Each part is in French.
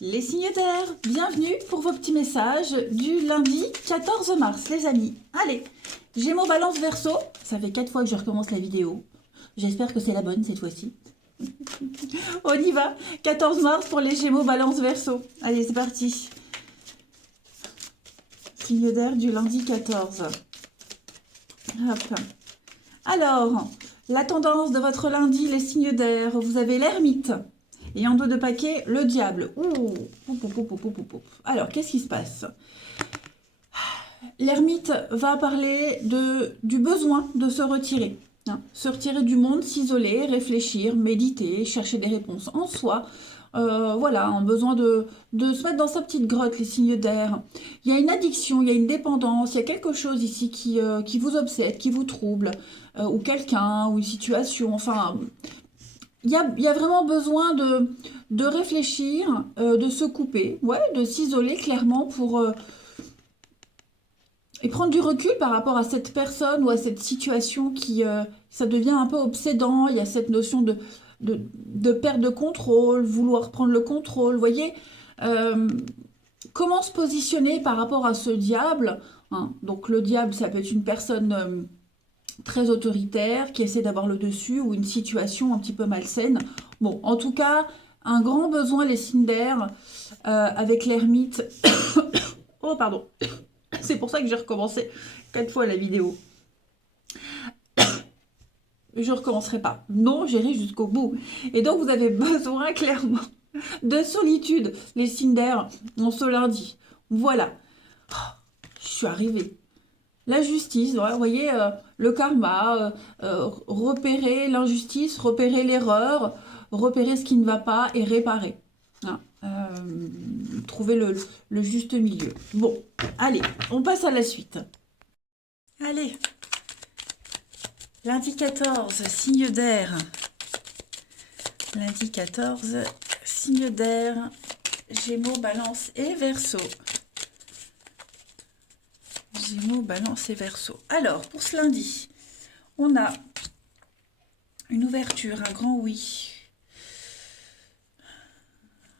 Les signes d'air, bienvenue pour vos petits messages du lundi 14 mars, les amis. Allez, Gémeaux, Balance, Verseau. Ça fait 4 fois que je recommence la vidéo. J'espère que c'est la bonne cette fois-ci. On y va. 14 mars pour les Gémeaux, Balance, Verseau. Allez, c'est parti. Signe d'air du lundi 14. Hop. Alors, la tendance de votre lundi, les signes d'air. Vous avez l'ermite. Et en dos de paquet, le diable. Ouh. Alors, qu'est-ce qui se passe? L'ermite va parler du besoin de se retirer. Hein. Se retirer du monde, s'isoler, réfléchir, méditer, chercher des réponses en soi. Voilà, un besoin de se mettre dans sa petite grotte, les signes d'air. Il y a une addiction, il y a une dépendance, il y a quelque chose ici qui vous obsède, qui vous trouble, ou quelqu'un, ou une situation, enfin... Il y a vraiment besoin de réfléchir, de se couper, ouais, de s'isoler clairement pour... et prendre du recul par rapport à cette personne ou à cette situation qui... ça devient un peu obsédant, il y a cette notion de perte de contrôle, vouloir prendre le contrôle, vous voyez comment se positionner par rapport à ce diable, hein. Donc le diable, ça peut être une personne... très autoritaire, qui essaie d'avoir le dessus, ou une situation un petit peu malsaine. Bon, en tout cas, un grand besoin, les signes d'air, avec l'ermite. Oh, pardon. C'est pour ça que j'ai recommencé 4 fois la vidéo. Je ne recommencerai pas. Non, j'irai jusqu'au bout. Et donc, vous avez besoin, clairement, de solitude, les signes d'air, en ce lundi. Voilà. Oh, je suis arrivée. La justice, ouais, vous voyez, le karma, repérer l'injustice, repérer l'erreur, repérer ce qui ne va pas et réparer. Hein, trouver le juste milieu. Bon, allez, on passe à la suite. Allez, lundi 14, signe d'air. Lundi 14, signe d'air, Gémeaux, Balance et Verseau. Gémeaux, Balance et Verseau. Alors, pour ce lundi, on a une ouverture, un grand oui.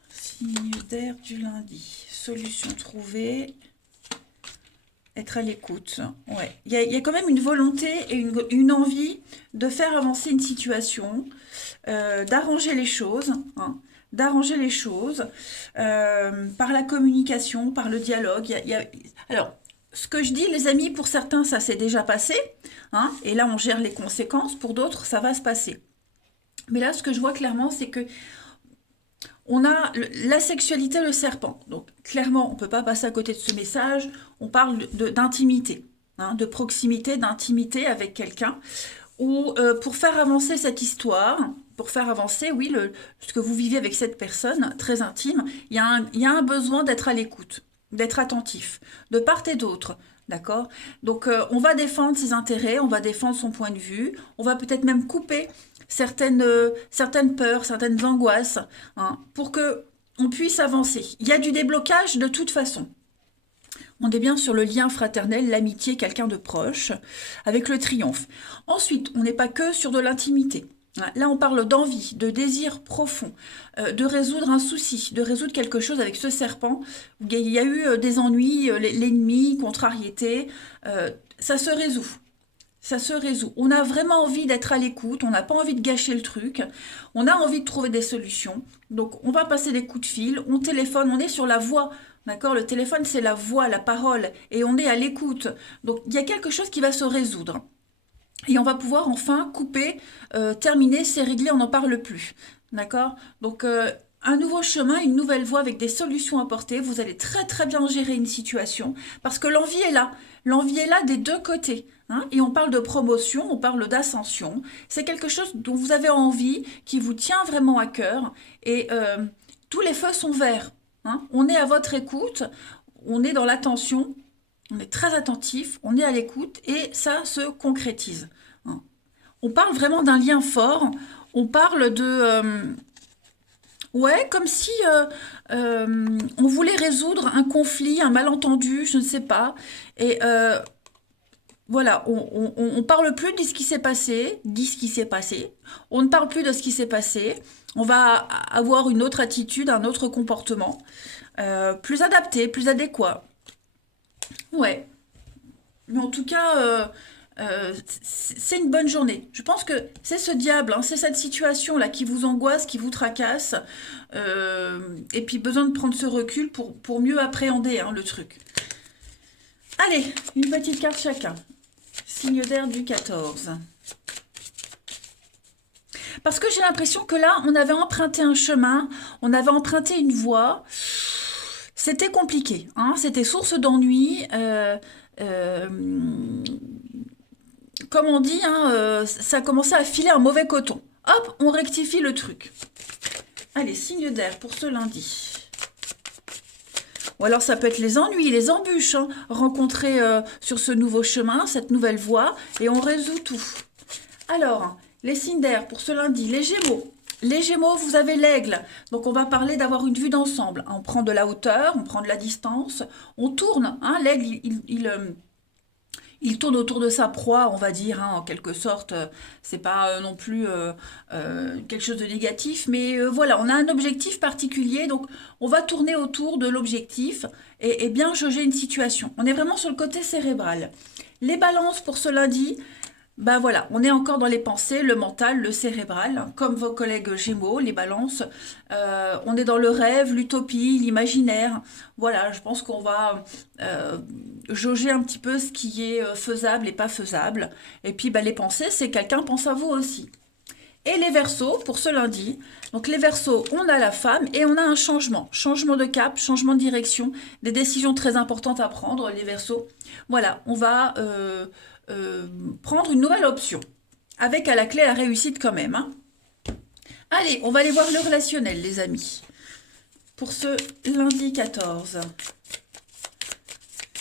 Signe d'air du lundi. Solution trouvée. Être à l'écoute. Ouais. Il y a quand même une volonté et une envie de faire avancer une situation, d'arranger les choses, hein, d'arranger les choses par la communication, par le dialogue. Alors, ce que je dis, les amis, pour certains, ça s'est déjà passé, hein, et là, on gère les conséquences. Pour d'autres, ça va se passer. Mais là, ce que je vois clairement, c'est que on a la sexualité, le serpent. Donc, clairement, on ne peut pas passer à côté de ce message. On parle d'intimité, hein, de proximité, d'intimité avec quelqu'un. Ou pour faire avancer cette histoire, pour faire avancer, oui, ce que vous vivez avec cette personne très intime, il y a un besoin d'être à l'écoute, d'être attentif, de part et d'autre. D'accord? Donc, on va défendre ses intérêts, on va défendre son point de vue, on va peut-être même couper certaines peurs, certaines angoisses, hein, pour que on puisse avancer. Il y a du déblocage de toute façon. On est bien sur le lien fraternel, l'amitié, quelqu'un de proche, avec le triomphe. Ensuite, on n'est pas que sur de l'intimité. Là, on parle d'envie, de désir profond, de résoudre un souci, de résoudre quelque chose avec ce serpent. Il y a eu des ennuis, l'ennemi, contrariété, ça se résout. Ça se résout. On a vraiment envie d'être à l'écoute, on n'a pas envie de gâcher le truc, on a envie de trouver des solutions. Donc on va passer des coups de fil, on téléphone, on est sur la voix. D'accord? Le téléphone, c'est la voix, la parole, et on est à l'écoute. Donc il y a quelque chose qui va se résoudre. Et on va pouvoir enfin couper, terminer, c'est réglé, on n'en parle plus. D'accord? Donc un nouveau chemin, une nouvelle voie avec des solutions apportées. Vous allez très très bien gérer une situation parce que l'envie est là. L'envie est là des deux côtés. Hein, et on parle de promotion, on parle d'ascension. C'est quelque chose dont vous avez envie, qui vous tient vraiment à cœur. Et tous les feux sont verts. Hein. On est à votre écoute, on est dans l'attention, on est très attentif, on est à l'écoute et ça se concrétise. Hein. On parle vraiment d'un lien fort. On parle de... ouais, comme si on voulait résoudre un conflit, un malentendu, je ne sais pas. Et voilà, on parle plus de ce qui s'est passé, dit ce qui s'est passé. On ne parle plus de ce qui s'est passé. On va avoir une autre attitude, un autre comportement, plus adapté, plus adéquat. Ouais. Mais en tout cas, c'est une bonne journée. Je pense que c'est ce diable, hein, c'est cette situation-là qui vous angoisse, qui vous tracasse. Et puis besoin de prendre ce recul pour mieux appréhender, hein, le truc. Allez, une petite carte chacun. Signe d'air du 14. Parce que j'ai l'impression que là, on avait emprunté un chemin, on avait emprunté une voie. C'était compliqué, hein, c'était source d'ennui. Euh, Comme on dit, hein, ça a commencé à filer un mauvais coton. Hop, on rectifie le truc. Allez, signe d'air pour ce lundi. Ou alors ça peut être les ennuis, les embûches, hein, rencontrés sur ce nouveau chemin, cette nouvelle voie, et on résout tout. Alors, les signes d'air pour ce lundi, les Gémeaux. Les Gémeaux, vous avez l'aigle. Donc on va parler d'avoir une vue d'ensemble. On prend de la hauteur, on prend de la distance, on tourne. Hein, l'aigle, il tourne autour de sa proie, on va dire, hein, en quelque sorte. C'est pas non plus quelque chose de négatif, mais voilà, on a un objectif particulier, donc on va tourner autour de l'objectif et bien jauger une situation. On est vraiment sur le côté cérébral. Les balances pour ce lundi, bah voilà, on est encore dans les pensées, le mental, le cérébral, hein, comme vos collègues Gémeaux, les balances. On est dans le rêve, l'utopie, l'imaginaire. Voilà, je pense qu'on va jauger un petit peu ce qui est faisable et pas faisable. Et puis bah, les pensées, c'est quelqu'un pense à vous aussi. Et les Verseaux pour ce lundi. Donc les Verseaux, on a la femme et on a un changement. Changement de cap, changement de direction, des décisions très importantes à prendre, les Verseaux. Voilà, on va prendre une nouvelle option. Avec à la clé la réussite quand même, hein. Allez, on va aller voir le relationnel, les amis. Pour ce lundi 14.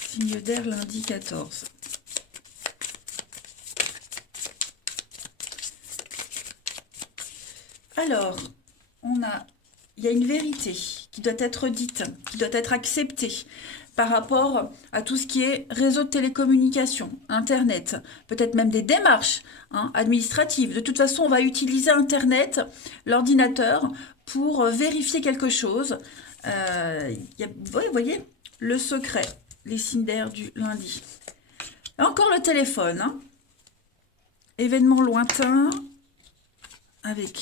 Signe d'air lundi 14. Alors, il y a une vérité qui doit être dite, qui doit être acceptée par rapport à tout ce qui est réseau de télécommunications, Internet, peut-être même des démarches, hein, administratives. De toute façon, on va utiliser Internet, l'ordinateur, pour vérifier quelque chose. Vous voyez, le secret, les signes d'air du lundi. Et encore le téléphone, hein. Événement lointain avec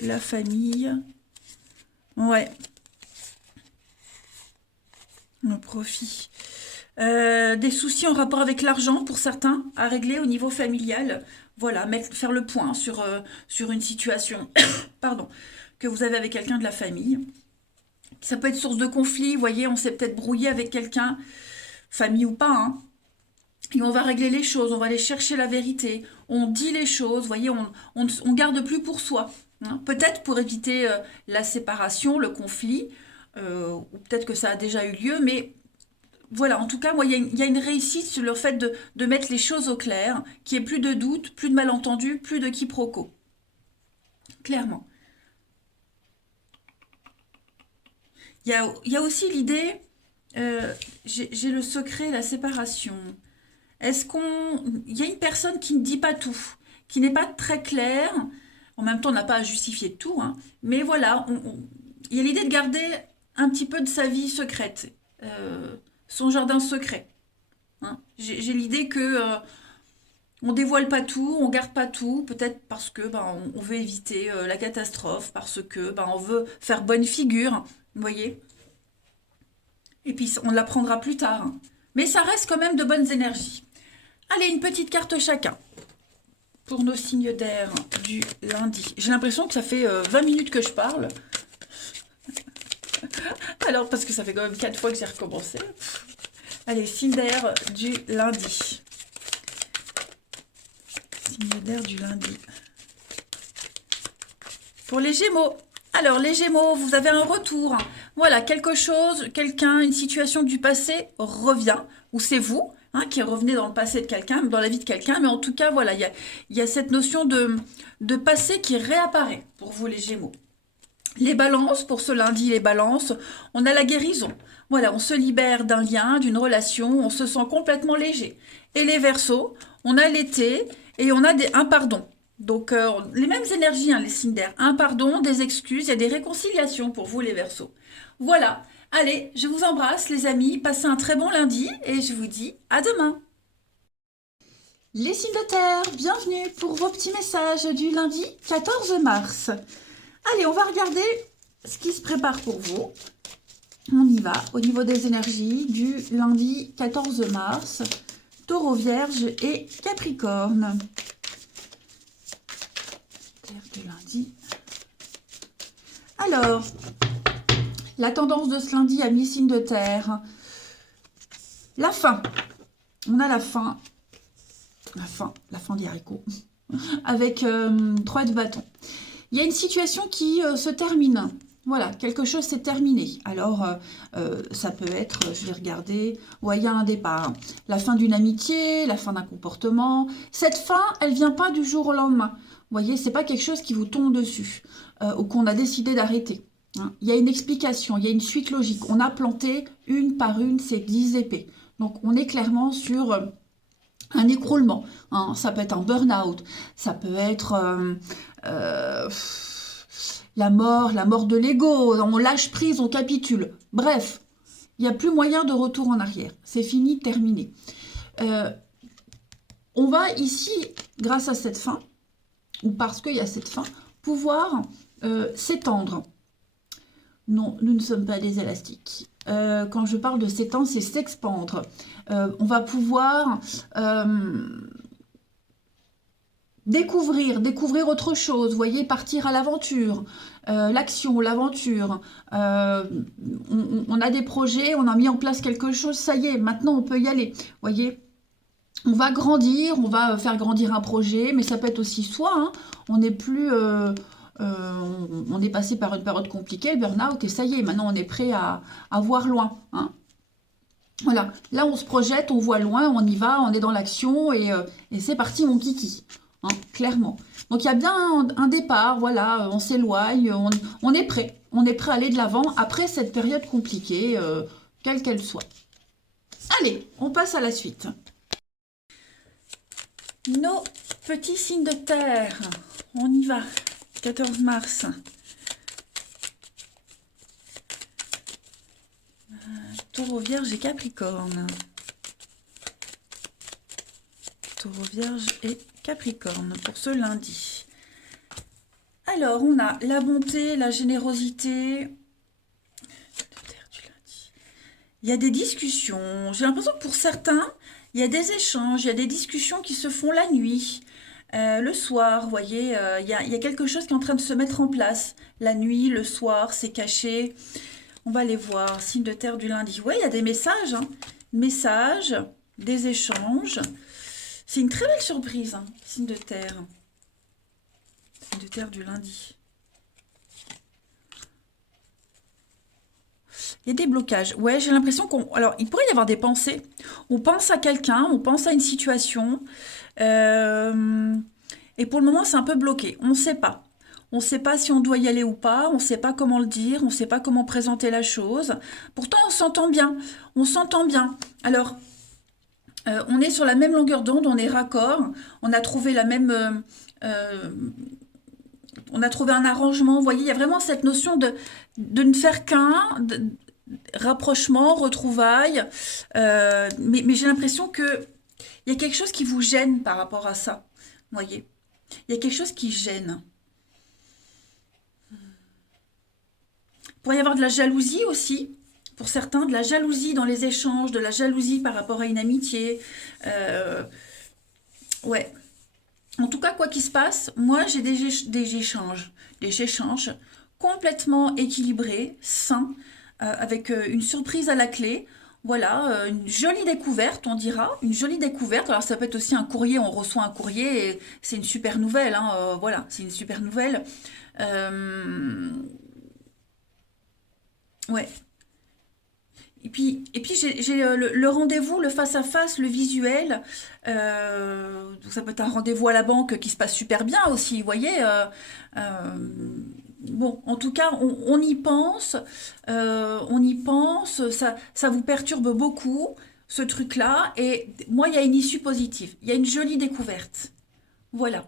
la famille. Ouais. Le profit. Des soucis en rapport avec l'argent pour certains à régler au niveau familial. Voilà, faire le point sur une situation pardon, que vous avez avec quelqu'un de la famille. Ça peut être source de conflit, vous voyez, on s'est peut-être brouillé avec quelqu'un, famille ou pas, hein. Et on va régler les choses, on va aller chercher la vérité, on dit les choses, vous voyez, on garde plus pour soi, hein. Peut-être pour éviter la séparation, le conflit, ou peut-être que ça a déjà eu lieu, mais voilà, en tout cas, moi, il y a une réussite sur le fait de mettre les choses au clair, qu'il n'y ait plus de doute, plus de malentendus, plus de quiproquos. Clairement. Il y a aussi l'idée, j'ai le secret, la séparation. Est-ce qu'on... Il y a une personne qui ne dit pas tout, qui n'est pas très claire. En même temps, on n'a pas à justifier tout, hein. Mais voilà, il y a l'idée de garder un petit peu de sa vie secrète, son jardin secret, hein. J'ai l'idée que on dévoile pas tout, on garde pas tout, peut-être parce que ben, on veut éviter la catastrophe, parce que ben, on veut faire bonne figure, vous voyez. Et puis on l'apprendra plus tard, hein. Mais ça reste quand même de bonnes énergies. Allez, une petite carte chacun pour nos signes d'air du lundi. J'ai l'impression que ça fait 20 minutes que je parle. Alors, parce que ça fait quand même 4 fois que j'ai recommencé. Allez, signe d'air du lundi. Signe d'air du lundi. Pour les Gémeaux. Alors, les Gémeaux, vous avez un retour. Voilà, quelque chose, quelqu'un, une situation du passé revient, ou c'est vous, hein, qui revenez dans le passé de quelqu'un, dans la vie de quelqu'un, mais en tout cas, voilà, il y a cette notion de passé qui réapparaît pour vous, les Gémeaux. Les balances, pour ce lundi, les balances, on a la guérison. Voilà, on se libère d'un lien, d'une relation, on se sent complètement léger. Et les Verseaux, on a l'été et on a un pardon. Donc, les mêmes énergies, hein, les signes d'air. Un pardon, des excuses, il y a des réconciliations pour vous, les Verseaux. Voilà. Allez, je vous embrasse, les amis. Passez un très bon lundi et je vous dis à demain. Les signes de terre, bienvenue pour vos petits messages du lundi 14 mars. Allez, on va regarder ce qui se prépare pour vous. On y va au niveau des énergies du lundi 14 mars. Taureau, Vierge et Capricorne. Terre du lundi. Alors, la tendance de ce lundi à mi-signe de terre. La fin. On a la fin. La fin des haricots. Avec 3 de bâton. Il y a une situation qui se termine. Voilà, quelque chose s'est terminé. Alors, ça peut être, je vais regarder, ouais, il y a un départ. La fin d'une amitié, la fin d'un comportement. Cette fin, elle vient pas du jour au lendemain. Vous voyez, c'est pas quelque chose qui vous tombe dessus ou qu'on a décidé d'arrêter. Hein. Il y a une explication, il y a une suite logique. On a planté une par une ces 10 épées. Donc, on est clairement sur un écroulement. Hein. Ça peut être un burn-out, ça peut être la mort de l'ego, on lâche prise, on capitule. Bref, il n'y a plus moyen de retour en arrière. C'est fini, terminé. On va ici, grâce à cette fin, ou parce qu'il y a cette fin, pouvoir s'étendre. Non, nous ne sommes pas des élastiques. Quand je parle de s'étendre, c'est s'expandre. On va pouvoir découvrir autre chose, vous voyez, partir à l'aventure, l'action, l'aventure. On a des projets, on a mis en place quelque chose, ça y est, maintenant on peut y aller. Vous voyez, on va grandir, on va faire grandir un projet, mais ça peut être aussi soi, hein, on n'est plus... on est passé par une période compliquée, le burn-out, et ça y est, maintenant on est prêt à voir loin. Hein. Voilà, là on se projette, on voit loin, on y va, on est dans l'action, et c'est parti mon kiki, hein, clairement. Donc il y a bien un départ, voilà, on s'éloigne, on est prêt à aller de l'avant après cette période compliquée, quelle qu'elle soit. Allez, on passe à la suite. Nos petits signes de terre, on y va. 14 mars. Taureau, Vierge et Capricorne. Taureau, Vierge et Capricorne pour ce lundi. Alors, on a la bonté, la générosité. Il y a des discussions. J'ai l'impression que pour certains, il y a des échanges, il y a des discussions qui se font la nuit. Le soir, vous voyez, il y a quelque chose qui est en train de se mettre en place. La nuit, le soir, c'est caché. On va aller voir. Signe de terre du lundi. Oui, il y a des messages. Hein. Messages, des échanges. C'est une très belle surprise, hein, signe de terre. Signe de terre du lundi. Il y a des blocages. Ouais, j'ai l'impression qu'on... Alors, il pourrait y avoir des pensées. On pense à quelqu'un, on pense à une situation. Et pour le moment, c'est un peu bloqué. On ne sait pas. On ne sait pas si on doit y aller ou pas. On ne sait pas comment le dire. On ne sait pas comment présenter la chose. Pourtant, on s'entend bien. On s'entend bien. Alors, on est sur la même longueur d'onde. On est raccord. On a trouvé la même... on a trouvé un arrangement. Vous voyez, il y a vraiment cette notion de ne faire qu'un... rapprochement, retrouvailles, mais j'ai l'impression que il y a quelque chose qui vous gêne par rapport à ça, vous voyez. Il y a quelque chose qui gêne. Il pourrait y avoir de la jalousie aussi, pour certains, de la jalousie dans les échanges, de la jalousie par rapport à une amitié. Ouais. En tout cas, quoi qu'il se passe, moi j'ai des échanges complètement équilibrés, sains, avec une surprise à la clé. Voilà, une jolie découverte, on dira, une jolie découverte. Alors ça peut être aussi un courrier, on reçoit un courrier et c'est une super nouvelle, hein, voilà, c'est une super nouvelle. Ouais. Et puis j'ai le rendez-vous, le face-à-face, le visuel. Donc ça peut être un rendez-vous à la banque qui se passe super bien aussi, vous voyez. Bon, en tout cas, on y pense, ça vous perturbe beaucoup, ce truc-là. Et moi, il y a une issue positive, il y a une jolie découverte. Voilà.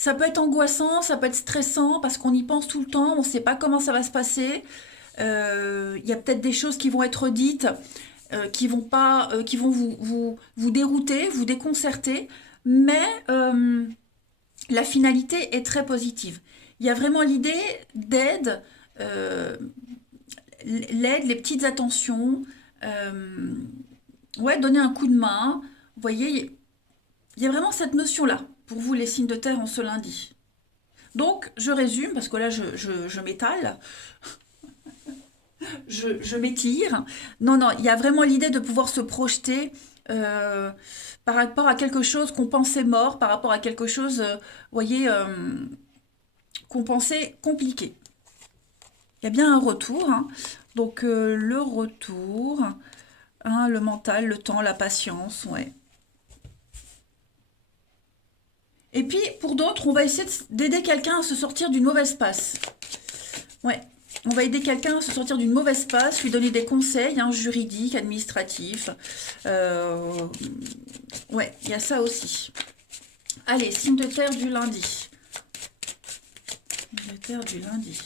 Ça peut être angoissant, ça peut être stressant parce qu'on y pense tout le temps, on ne sait pas comment ça va se passer. Il y a peut-être des choses qui vont être dites qui vont pas, qui vont vous dérouter, vous déconcerter, mais la finalité est très positive. Il y a vraiment l'idée d'aide, euh, l'aide, les petites attentions, euh, ouais, donner un coup de main. Vous voyez, il y a vraiment cette notion-là pour vous, les signes de terre en ce lundi. Donc, je résume, parce que là, je m'étale, je m'étire. Non, non, il y a vraiment l'idée de pouvoir se projeter euh, par rapport à quelque chose qu'on pensait mort, par rapport à quelque chose, vous voyez, qu'on pensait compliqué. Il y a bien un retour, hein. Donc, le retour, hein, le mental, le temps, la patience, ouais. Et puis, pour d'autres, on va essayer d'aider quelqu'un à se sortir d'une mauvaise passe. Ouais, on va aider quelqu'un à se sortir d'une mauvaise passe, lui donner des conseils hein, juridiques, administratifs. Euh, ouais, il y a ça aussi. Allez, signe de terre du lundi. Signe de terre du lundi.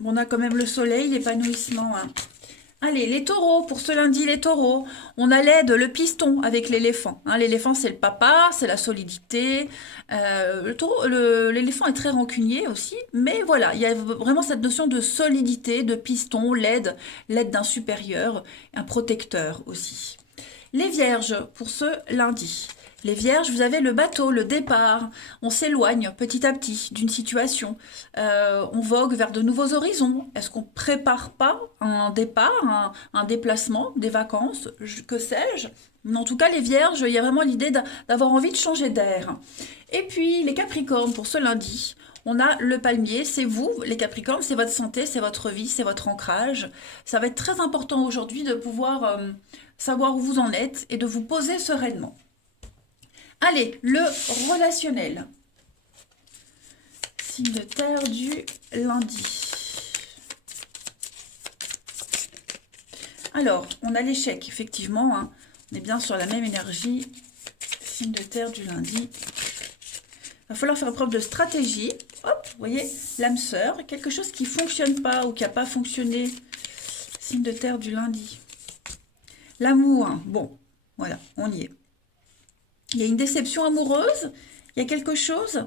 Bon, on a quand même le soleil, l'épanouissement, hein. Allez, les taureaux, pour ce lundi, les taureaux. On a l'aide, le piston avec l'éléphant, hein. L'éléphant, c'est le papa, c'est la solidité. L'éléphant est très rancunier aussi, mais voilà, il y a vraiment cette notion de solidité, de piston, l'aide d'un supérieur, un protecteur aussi. Les vierges, pour ce lundi. Les vierges, vous avez le bateau, le départ. On s'éloigne petit à petit d'une situation. On vogue vers de nouveaux horizons. Est-ce qu'on prépare pas un départ, un déplacement, des vacances, que sais-je? Mais en tout cas, les vierges, il y a vraiment l'idée d'avoir envie de changer d'air. Et puis, les capricornes, pour ce lundi. On a le palmier, c'est vous, les Capricornes, c'est votre santé, c'est votre vie, c'est votre ancrage. Ça va être très important aujourd'hui de pouvoir savoir où vous en êtes et de vous poser sereinement. Allez, le relationnel. Signe de terre du lundi. Alors, on a l'échec, effectivement. Hein. On est bien sur la même énergie. Signe de terre du lundi. Il va falloir faire preuve de stratégie. Hop, vous voyez, l'âme sœur, quelque chose qui ne fonctionne pas ou qui n'a pas fonctionné. Signe de terre du lundi. L'amour, hein. Bon, voilà, on y est. Il y a une déception amoureuse, il y a quelque chose.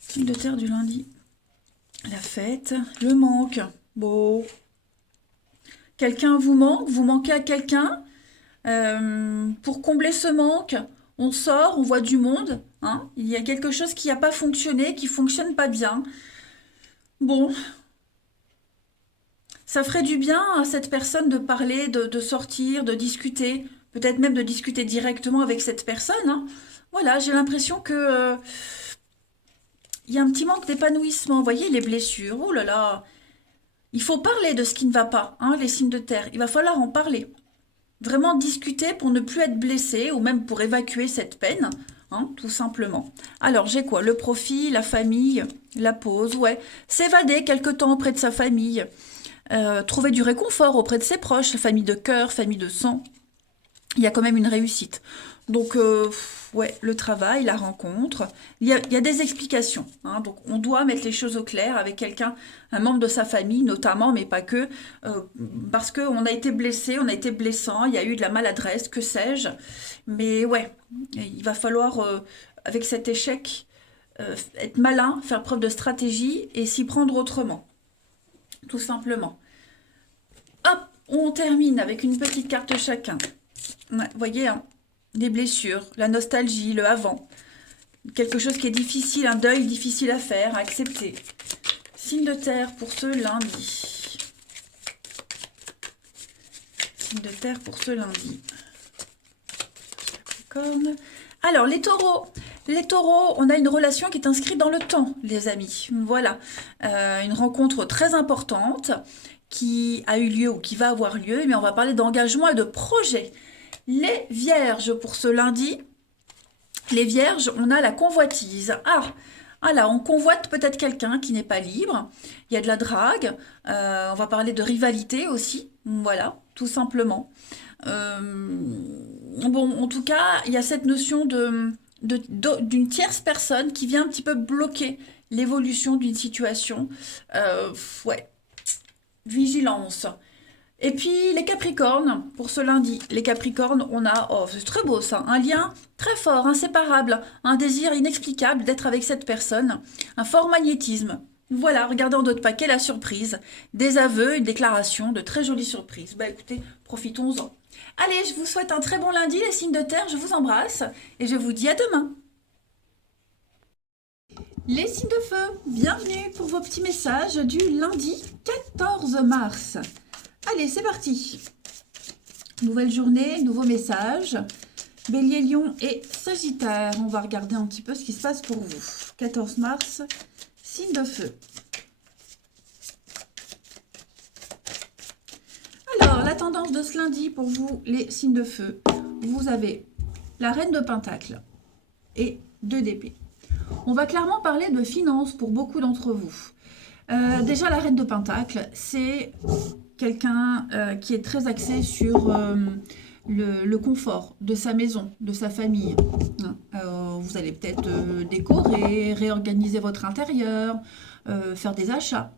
Signe de terre du lundi. La fête, le manque. Bon. Quelqu'un vous manque, vous manquez à quelqu'un. Pour combler ce manque, on sort, on voit du monde. Hein. Il y a quelque chose qui n'a pas fonctionné, qui ne fonctionne pas bien. Bon, ça ferait du bien à cette personne de parler, de sortir, de discuter. Peut-être même de discuter directement avec cette personne. Hein. Voilà, j'ai l'impression que il y a un petit manque d'épanouissement. Vous voyez, les blessures. Oh là là. Il faut parler de ce qui ne va pas, hein, les signes de terre. Il va falloir en parler. Vraiment discuter pour ne plus être blessé ou même pour évacuer cette peine, hein, tout simplement. Alors, j'ai quoi? Le profit, la famille, la pause, ouais. S'évader quelque temps auprès de sa famille. Trouver du réconfort auprès de ses proches, famille de cœur, famille de sang. Il y a quand même une réussite. Donc, ouais, le travail, la rencontre, il y a des explications. Hein. Donc, on doit mettre les choses au clair avec quelqu'un, un membre de sa famille notamment, mais pas que, euh, parce qu'on a été blessé, on a été blessant, il y a eu de la maladresse, que sais-je. Mais ouais, il va falloir, avec cet échec, être malin, faire preuve de stratégie et s'y prendre autrement, tout simplement. Hop, on termine avec une petite carte chacun. Ouais, vous voyez, hein, des blessures, la nostalgie, le avant. Quelque chose qui est difficile, un deuil difficile à faire, à accepter. Signe de terre pour ce lundi. Signe de terre pour ce lundi. Capricorne. Alors, les taureaux. Les taureaux, on a une relation qui est inscrite dans le temps, les amis. Voilà. Une rencontre très importante qui a eu lieu ou qui va avoir lieu, mais on va parler d'engagement et de projet. Les vierges pour ce lundi, les vierges, on a la convoitise. Ah là, on convoite peut-être quelqu'un qui n'est pas libre. Il y a de la drague. On va parler de rivalité aussi. Voilà, tout simplement. Bon, en tout cas, il y a cette notion d'une tierce personne qui vient un petit peu bloquer l'évolution d'une situation. Ouais, vigilance. Et puis les Capricornes, pour ce lundi, les Capricornes, on a, oh c'est très beau ça, un lien très fort, inséparable, un désir inexplicable d'être avec cette personne, un fort magnétisme. Voilà, regardez en d'autres paquets la surprise, des aveux, une déclaration, de très jolies surprises. Bah écoutez, profitons-en. Allez, je vous souhaite un très bon lundi, les signes de terre, je vous embrasse et je vous dis à demain. Les signes de feu, bienvenue pour vos petits messages du lundi 14 mars. Allez, c'est parti. Nouvelle journée, nouveau message. Bélier, Lion et Sagittaire. On va regarder un petit peu ce qui se passe pour vous. 14 mars, signe de feu. Alors, la tendance de ce lundi pour vous, les signes de feu. Vous avez la reine de Pentacle et 2 d'épée. On va clairement parler de finances pour beaucoup d'entre vous. Déjà, la reine de Pentacle, c'est quelqu'un qui est très axé sur le confort de sa maison, de sa famille. Vous allez peut-être décorer, réorganiser votre intérieur, faire des achats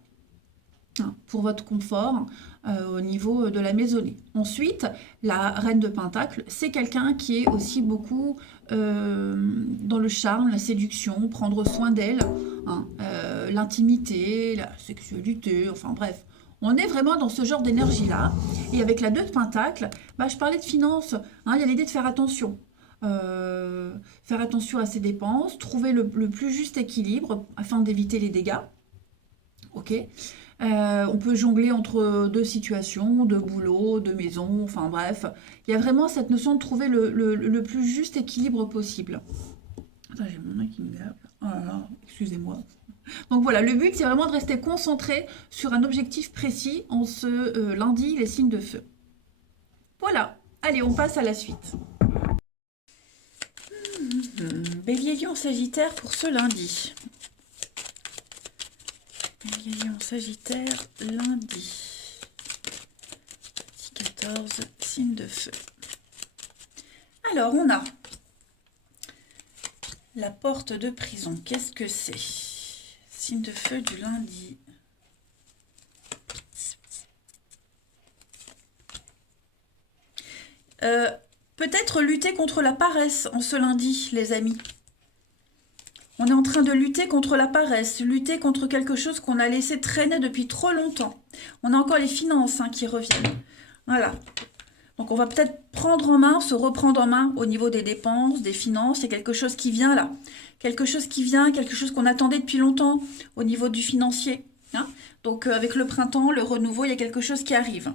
pour votre confort au niveau de la maisonnée. Ensuite, la reine de Pentacle, c'est quelqu'un qui est aussi beaucoup dans le charme, la séduction, prendre soin d'elle, l'intimité, la sexualité, enfin bref. On est vraiment dans ce genre d'énergie-là. Et avec la 2 de Pentacle, je parlais de finances. Il y a l'idée de faire attention. Faire attention à ses dépenses, trouver le plus juste équilibre afin d'éviter les dégâts. Ok. On peut jongler entre 2 situations, de boulot, de maison, enfin bref. Il y a vraiment cette notion de trouver le plus juste équilibre possible. Attends, j'ai mon nez qui me gave. Oh là là, excusez-moi. Donc voilà, le but c'est vraiment de rester concentré sur un objectif précis en ce lundi, les signes de feu. Voilà, allez, on passe à la suite. Bélier, Lion, Sagittaire pour ce lundi. Bélier, Lion, Sagittaire, lundi. 14, signe de feu. Alors, on a la porte de prison. Qu'est-ce que c'est? Signe de feu du lundi. Peut-être lutter contre la paresse en ce lundi, les amis. On est en train de lutter contre la paresse, lutter contre quelque chose qu'on a laissé traîner depuis trop longtemps. On a encore les finances qui reviennent. Voilà. Donc on va peut-être prendre en main, se reprendre en main au niveau des dépenses, des finances. Il y a quelque chose qui vient là. Quelque chose qui vient, quelque chose qu'on attendait depuis longtemps au niveau du financier. Donc avec le printemps, le renouveau, il y a quelque chose qui arrive.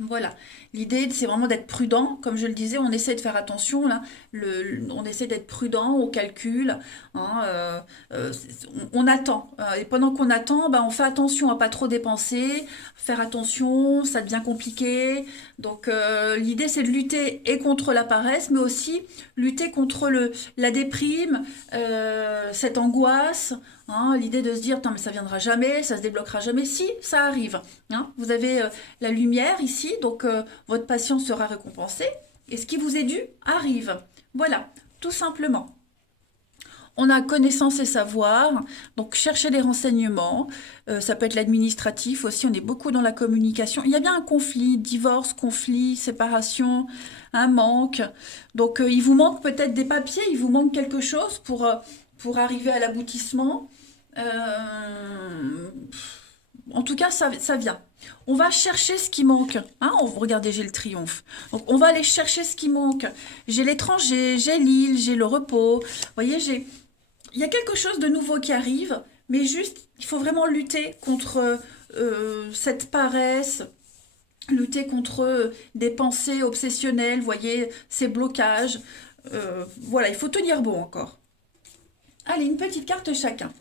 Voilà, l'idée c'est vraiment d'être prudent, comme je le disais, on essaie de faire attention là, on essaie d'être prudent au calcul, on attend, et pendant qu'on attend, on fait attention à pas trop dépenser, faire attention, ça devient compliqué, donc l'idée c'est de lutter et contre la paresse, mais aussi lutter contre la déprime, cette angoisse. L'idée de se dire, mais ça viendra jamais, ça se débloquera jamais. Si, ça arrive. Vous avez la lumière ici, donc votre patience sera récompensée. Et ce qui vous est dû arrive. Voilà, tout simplement. On a connaissance et savoir, donc chercher des renseignements. Ça peut être l'administratif aussi, on est beaucoup dans la communication. Il y a bien un conflit, divorce, conflit, séparation, un manque. Donc il vous manque peut-être des papiers, il vous manque quelque chose pour arriver à l'aboutissement. En tout cas, ça vient. On va chercher ce qui manque. Regardez, j'ai le triomphe. Donc, on va aller chercher ce qui manque. J'ai l'étranger, j'ai l'île, j'ai le repos. Vous voyez, il y a quelque chose de nouveau qui arrive, mais juste, il faut vraiment lutter contre cette paresse, lutter contre des pensées obsessionnelles, vous voyez, ces blocages. Voilà, il faut tenir bon encore. Allez, une petite carte chacun.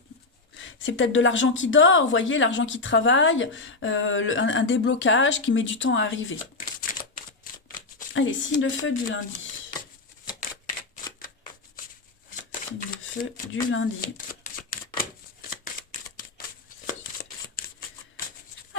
C'est peut-être de l'argent qui dort, vous voyez, l'argent qui travaille, un déblocage qui met du temps à arriver. Allez, signe de feu du lundi. Signe de feu du lundi.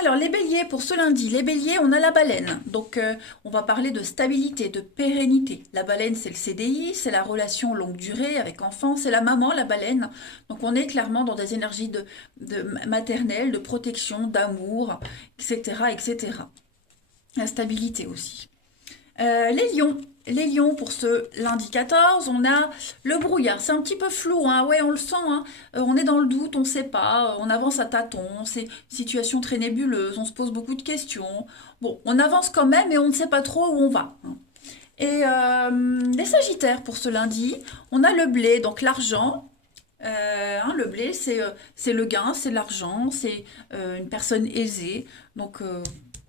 Alors, les béliers, pour ce lundi, les béliers, on a la baleine. Donc, on va parler de stabilité, de pérennité. La baleine, c'est le CDI, c'est la relation longue durée avec enfant, c'est la maman, la baleine. Donc, on est clairement dans des énergies de maternelle, de protection, d'amour, etc., etc. La stabilité aussi. Les lions. Les lions, pour ce lundi 14, on a le brouillard. C'est un petit peu flou, hein. Ouais, on le sent, hein. On est dans le doute, on ne sait pas, on avance à tâtons, c'est une situation très nébuleuse, on se pose beaucoup de questions. Bon, on avance quand même et on ne sait pas trop où on va, hein. Et les sagittaires, pour ce lundi, on a le blé, donc l'argent. Hein, le blé, c'est le gain, c'est l'argent, c'est une personne aisée. Donc,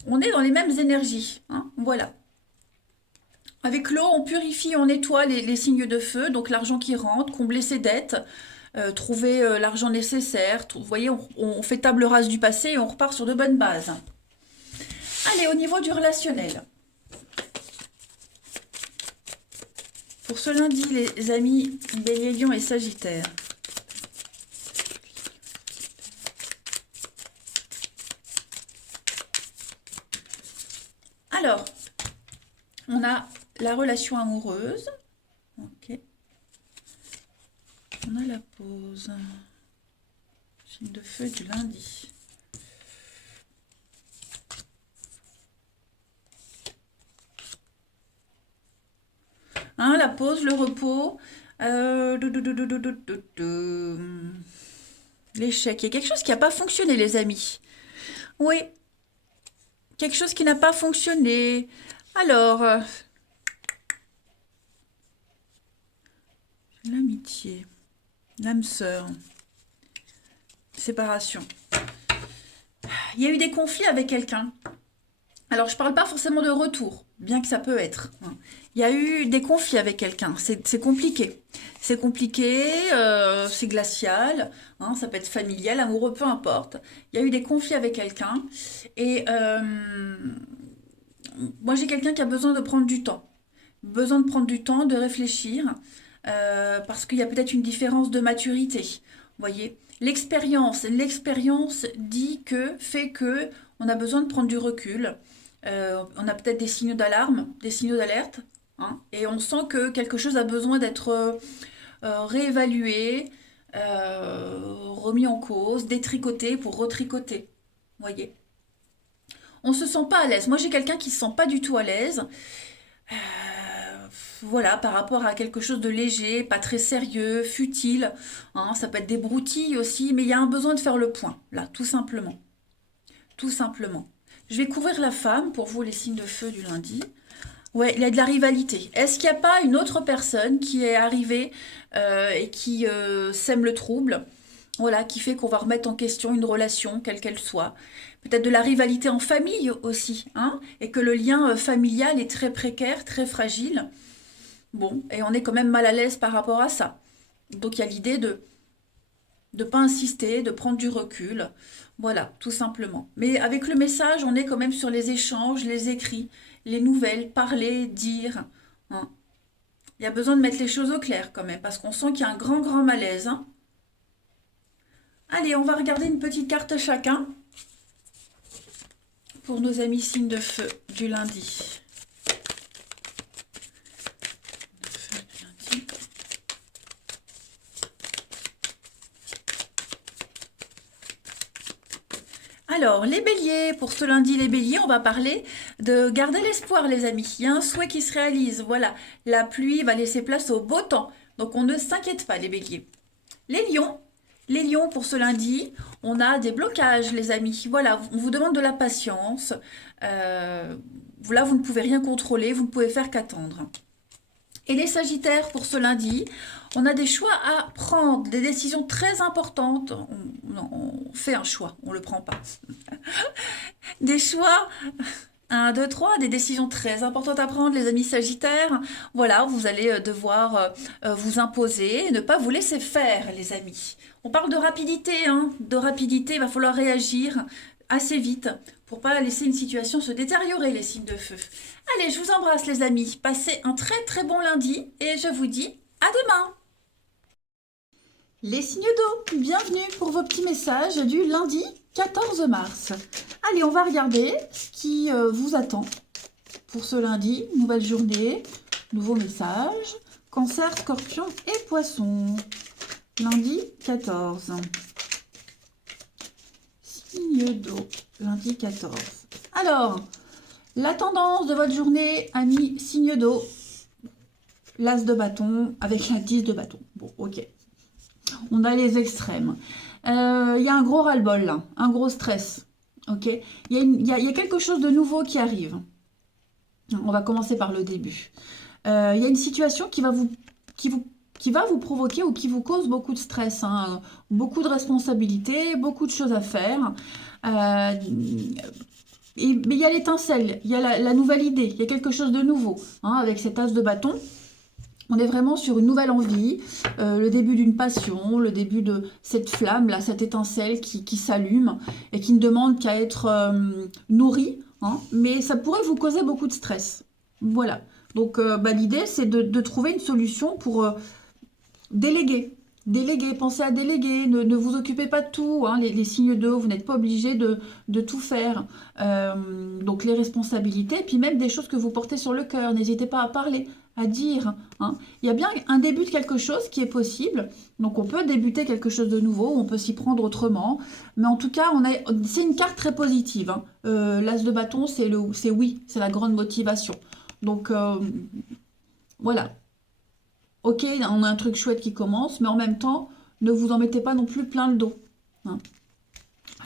on est dans les mêmes énergies, hein. Voilà. Avec l'eau, on purifie, on nettoie les signes de feu, donc l'argent qui rentre, combler ses dettes, trouver l'argent nécessaire. Vous voyez, on fait table rase du passé et on repart sur de bonnes bases. Allez, au niveau du relationnel. Pour ce lundi, les amis Bélier, Lion et Sagittaire. Alors, on a la relation amoureuse. Ok. On a la pause. Signe de feu du lundi. Hein, la pause, le repos. L'échec. Il y a quelque chose qui n'a pas fonctionné, les amis. Oui, quelque chose qui n'a pas fonctionné. Alors, l'amitié, l'âme sœur, séparation. Il y a eu des conflits avec quelqu'un. Alors, je ne parle pas forcément de retour, bien que ça peut être, hein. Il y a eu des conflits avec quelqu'un. C'est compliqué. C'est compliqué, c'est glacial, hein, ça peut être familial, amoureux, peu importe. Il y a eu des conflits avec quelqu'un. Et moi, j'ai quelqu'un qui a besoin de prendre du temps. Besoin de prendre du temps, de réfléchir, parce qu'il y a peut-être une différence de maturité. Vous voyez, l'expérience dit que, fait que, on a besoin de prendre du recul. On a peut-être des signaux d'alarme, des signaux d'alerte, hein, et on sent que quelque chose a besoin d'être réévalué, remis en cause, détricoté pour retricoter. Vous voyez, on se sent pas à l'aise. Moi, j'ai quelqu'un qui se sent pas du tout à l'aise. Voilà, par rapport à quelque chose de léger, pas très sérieux, futile, hein, ça peut être des broutilles aussi, mais il y a un besoin de faire le point, là, tout simplement. Tout simplement. Je vais couvrir la femme, pour vous, les signes de feu du lundi. Ouais, il y a de la rivalité. Est-ce qu'il n'y a pas une autre personne qui est arrivée et qui sème le trouble? Voilà, qui fait qu'on va remettre en question une relation, quelle qu'elle soit. Peut-être de la rivalité en famille aussi, hein, et que le lien familial est très précaire, très fragile. Bon, et on est quand même mal à l'aise par rapport à ça. Donc il y a l'idée de ne pas insister, de prendre du recul. Voilà, tout simplement. Mais avec le message, on est quand même sur les échanges, les écrits, les nouvelles, parler, dire, hein. Il y a besoin de mettre les choses au clair quand même, parce qu'on sent qu'il y a un grand, grand malaise, hein. Allez, on va regarder une petite carte chacun pour nos amis signes de feu du lundi. Alors, les béliers, pour ce lundi, les béliers, on va parler de garder l'espoir, les amis. Il y a un souhait qui se réalise. Voilà, la pluie va laisser place au beau temps. Donc, on ne s'inquiète pas, les béliers. Les lions, pour ce lundi, on a des blocages, les amis. Voilà, on vous demande de la patience. Là, vous ne pouvez rien contrôler, vous ne pouvez faire qu'attendre. Et les sagittaires, pour ce lundi, on a des choix à prendre, des décisions très importantes. On fait un choix, on ne le prend pas. Des choix, 1, 2, 3, des décisions très importantes à prendre, les amis sagittaires. Voilà, vous allez devoir vous imposer et ne pas vous laisser faire, les amis. On parle de rapidité, hein. De rapidité, il va falloir réagir assez vite pour pas laisser une situation se détériorer, les signes de feu. Allez, je vous embrasse, les amis. Passez un très très bon lundi et je vous dis à demain. Les signes d'eau, bienvenue pour vos petits messages du lundi 14 mars. Allez, on va regarder ce qui vous attend pour ce lundi. Nouvelle journée, nouveau message. Cancer, Scorpion et Poisson. Lundi 14. Signe d'eau, lundi 14. Alors, la tendance de votre journée, amis, signe d'eau. L'as de bâton avec la 10 de bâton. Bon, ok. On a les extrêmes. Il y a un gros ras-le-bol là, un gros stress. Ok. Il y a quelque chose de nouveau qui arrive. On va commencer par le début. Il y a une situation qui va vous provoquer ou qui vous cause beaucoup de stress, hein. Beaucoup de responsabilités, beaucoup de choses à faire. Mais il y a l'étincelle, il y a la nouvelle idée, il y a quelque chose de nouveau, hein, avec cet as de bâton. On est vraiment sur une nouvelle envie, le début d'une passion, le début de cette flamme, là, cette étincelle qui s'allume et qui ne demande qu'à être nourrie, hein, mais ça pourrait vous causer beaucoup de stress. Voilà. Donc l'idée, c'est de trouver une solution pour déléguer. Déléguer, pensez à déléguer, ne vous occupez pas de tout, hein, les signes d'eau, vous n'êtes pas obligé de tout faire. Donc les responsabilités, puis même des choses que vous portez sur le cœur, n'hésitez pas à parler, à dire, hein. Il y a bien un début de quelque chose qui est possible, donc on peut débuter quelque chose de nouveau, on peut s'y prendre autrement, mais en tout cas, c'est une carte très positive, hein. L'as de bâton, c'est oui, c'est la grande motivation. Donc voilà. Ok, on a un truc chouette qui commence, mais en même temps, ne vous en mettez pas non plus plein le dos, hein.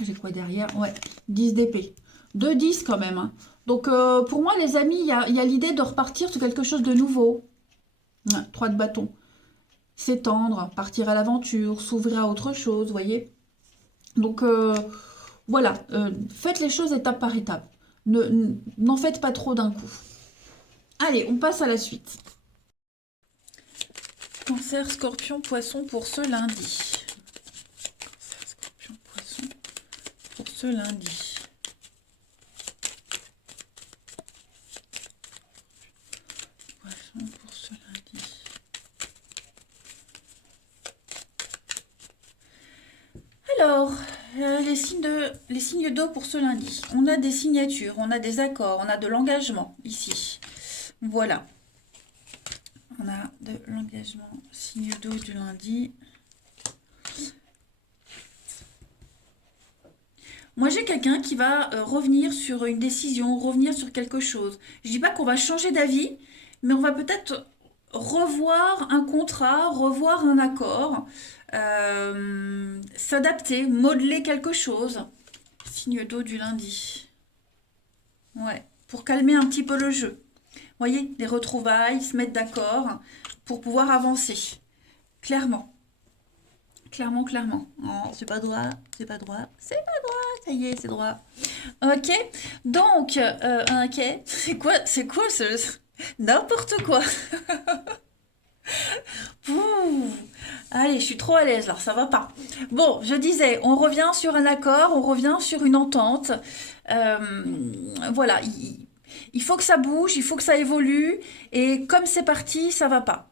J'ai quoi derrière? Ouais, 10 d'épée. 2 10 quand même, hein. Donc, pour moi, les amis, il y a l'idée de repartir sur quelque chose de nouveau. 3 de bâton. S'étendre, partir à l'aventure, s'ouvrir à autre chose, vous voyez. Donc, voilà. Faites les choses étape par étape. N'en faites pas trop d'un coup. Allez, on passe à la suite. Cancer, Scorpion, Poisson pour ce lundi. Cancer, Scorpion, Poisson pour ce lundi. Poisson pour ce lundi. Alors, les signes d'eau pour ce lundi. On a des signatures, on a des accords, on a de l'engagement ici. Voilà. On a de l'engagement, signe d'eau du lundi. Moi, j'ai quelqu'un qui va revenir sur une décision, revenir sur quelque chose. Je dis pas qu'on va changer d'avis, mais on va peut-être revoir un contrat, revoir un accord, s'adapter, modeler quelque chose. Signe d'eau du lundi. Ouais, pour calmer un petit peu le jeu. Vous voyez, les retrouvailles, se mettre d'accord pour pouvoir avancer. Clairement. Clairement, clairement. Oh, c'est pas droit, c'est pas droit, c'est pas droit, ça y est, c'est droit. Ok, donc, ok, c'est quoi ce... N'importe quoi. Ouh. Allez, je suis trop à l'aise là, ça va pas. Bon, je disais, on revient sur un accord, on revient sur une entente. Euh, voilà, il faut que ça bouge, il faut que ça évolue, et comme c'est parti, ça va pas.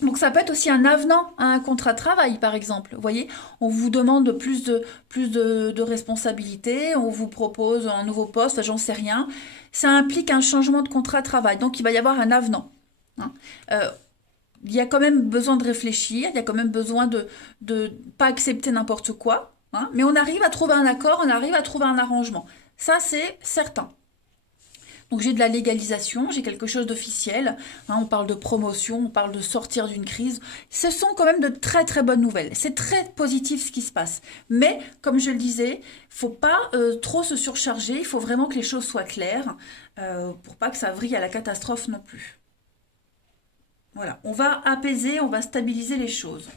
Donc ça peut être aussi un avenant à un contrat de travail, par exemple. Vous voyez, on vous demande plus de responsabilités, on vous propose un nouveau poste, j'en sais rien. Ça implique un changement de contrat de travail, donc il va y avoir un avenant, hein. Euh, il y a quand même besoin de réfléchir, il y a quand même besoin de pas accepter n'importe quoi, hein, mais on arrive à trouver un accord, on arrive à trouver un arrangement. Ça, c'est certain. Donc j'ai de la légalisation, j'ai quelque chose d'officiel, hein, on parle de promotion, on parle de sortir d'une crise. Ce sont quand même de très très bonnes nouvelles. C'est très positif ce qui se passe. Mais comme je le disais, il faut pas trop se surcharger, il faut vraiment que les choses soient claires pour pas que ça vrille à la catastrophe non plus. Voilà, on va apaiser, on va stabiliser les choses.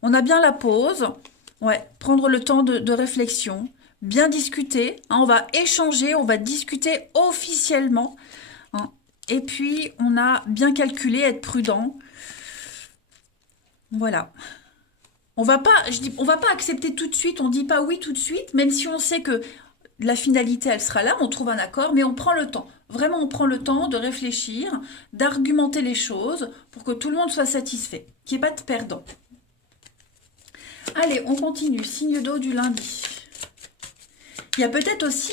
On a bien la pause, ouais, prendre le temps de réflexion, bien discuter, hein, on va échanger, on va discuter officiellement, hein. Et puis on a bien calculé, être prudent. Voilà. On va pas accepter tout de suite, on dit pas oui tout de suite, même si on sait que la finalité elle sera là, on trouve un accord, mais on prend le temps. Vraiment, on prend le temps de réfléchir, d'argumenter les choses pour que tout le monde soit satisfait, qu'il n'y ait pas de perdant. Allez, on continue. Signe d'eau du lundi. Il y a peut-être aussi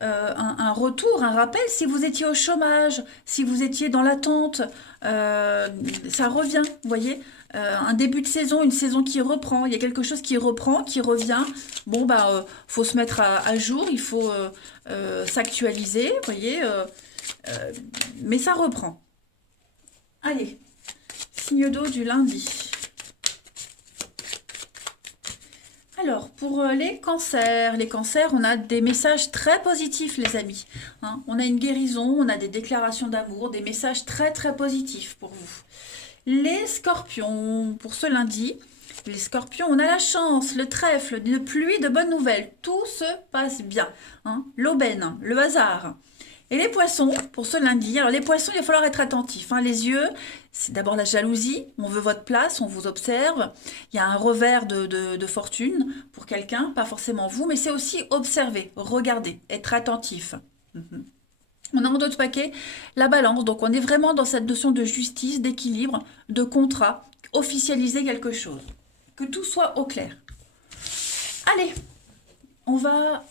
un retour, un rappel, si vous étiez au chômage, si vous étiez dans l'attente, ça revient, vous voyez. Un début de saison, une saison qui reprend, il y a quelque chose qui reprend, qui revient. Bon, bah, faut se mettre à jour, il faut s'actualiser, vous voyez. Euh, mais ça reprend. Allez, signe d'eau du lundi. Alors, pour les cancers, on a des messages très positifs, les amis. Hein. On a une guérison, on a des déclarations d'amour, des messages très très positifs pour vous. Les scorpions, pour ce lundi, les scorpions, on a la chance, le trèfle, une pluie de bonnes nouvelles. Tout se passe bien. Hein. L'aubaine, le hasard. Et les poissons, pour ce lundi, alors les poissons, il va falloir être attentif. Hein. Les yeux, c'est d'abord la jalousie, on veut votre place, on vous observe. Il y a un revers de fortune pour quelqu'un, pas forcément vous, mais c'est aussi observer, regarder, être attentif. Mhm. On a en d'autres paquets la balance, donc on est vraiment dans cette notion de justice, d'équilibre, de contrat, officialiser quelque chose. Que tout soit au clair. Allez, on va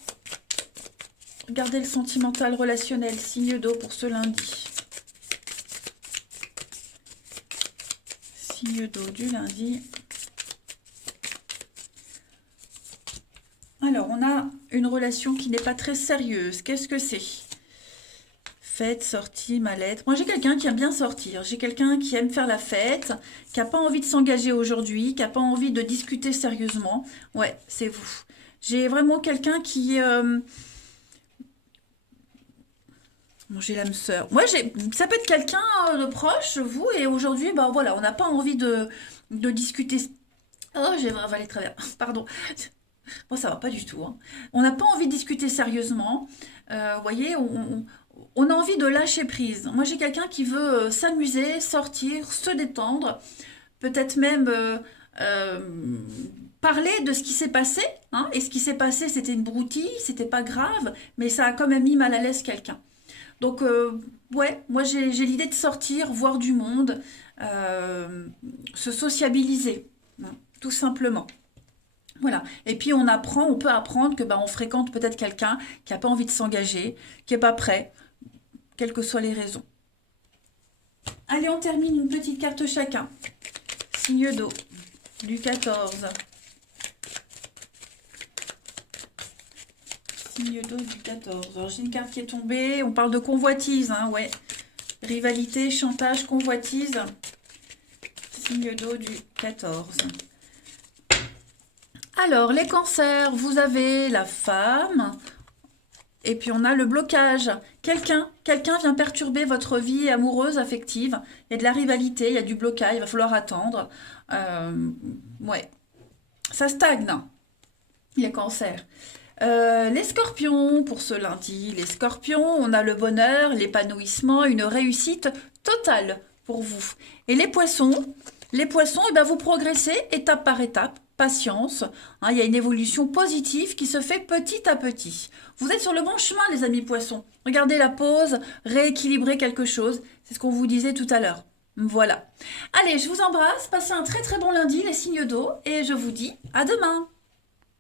regarder le sentimental relationnel, signe d'eau pour ce lundi. Signe d'eau du lundi. Alors, on a une relation qui n'est pas très sérieuse. Qu'est-ce que c'est? Fête, sortie, mal-être. Moi, j'ai quelqu'un qui aime bien sortir. J'ai quelqu'un qui aime faire la fête, qui n'a pas envie de s'engager aujourd'hui, qui n'a pas envie de discuter sérieusement. Ouais, c'est vous. J'ai vraiment quelqu'un qui... Bon, j'ai l'âme sœur. Moi, ça peut être quelqu'un de proche, vous, et aujourd'hui, bah voilà, on n'a pas envie de discuter. Oh, j'ai avalé de travers. Pardon. Moi, ça va pas du tout. Hein. On n'a pas envie de discuter sérieusement. Vous voyez, on a envie de lâcher prise. Moi, j'ai quelqu'un qui veut s'amuser, sortir, se détendre, peut-être même euh, parler de ce qui s'est passé. Hein. Et ce qui s'est passé, c'était une broutille, c'était pas grave, mais ça a quand même mis mal à l'aise quelqu'un. Donc, ouais, moi j'ai l'idée de sortir, voir du monde, se sociabiliser, hein, tout simplement. Voilà. Et puis on peut apprendre que bah, on fréquente peut-être quelqu'un qui n'a pas envie de s'engager, qui n'est pas prêt, quelles que soient les raisons. Allez, on termine une petite carte chacun. Signe d'eau du 14. Signe d'eau du 14. Alors j'ai une carte qui est tombée. On parle de convoitise, hein, ouais. Rivalité, chantage, convoitise. Signe d'eau du 14. Alors, les cancers, vous avez la femme, et puis on a le blocage. Quelqu'un vient perturber votre vie amoureuse, affective. Il y a de la rivalité, il y a du blocage, il va falloir attendre. Ouais, ça stagne, les cancers. Les scorpions, pour ce lundi, les scorpions, on a le bonheur, l'épanouissement, une réussite totale pour vous. Et les poissons, eh ben, vous progressez étape par étape, patience. Hein, il y a une évolution positive qui se fait petit à petit. Vous êtes sur le bon chemin, les amis poissons. Regardez la pause, rééquilibrer quelque chose. C'est ce qu'on vous disait tout à l'heure. Voilà. Allez, je vous embrasse. Passez un très très bon lundi, les signes d'eau. Et je vous dis à demain.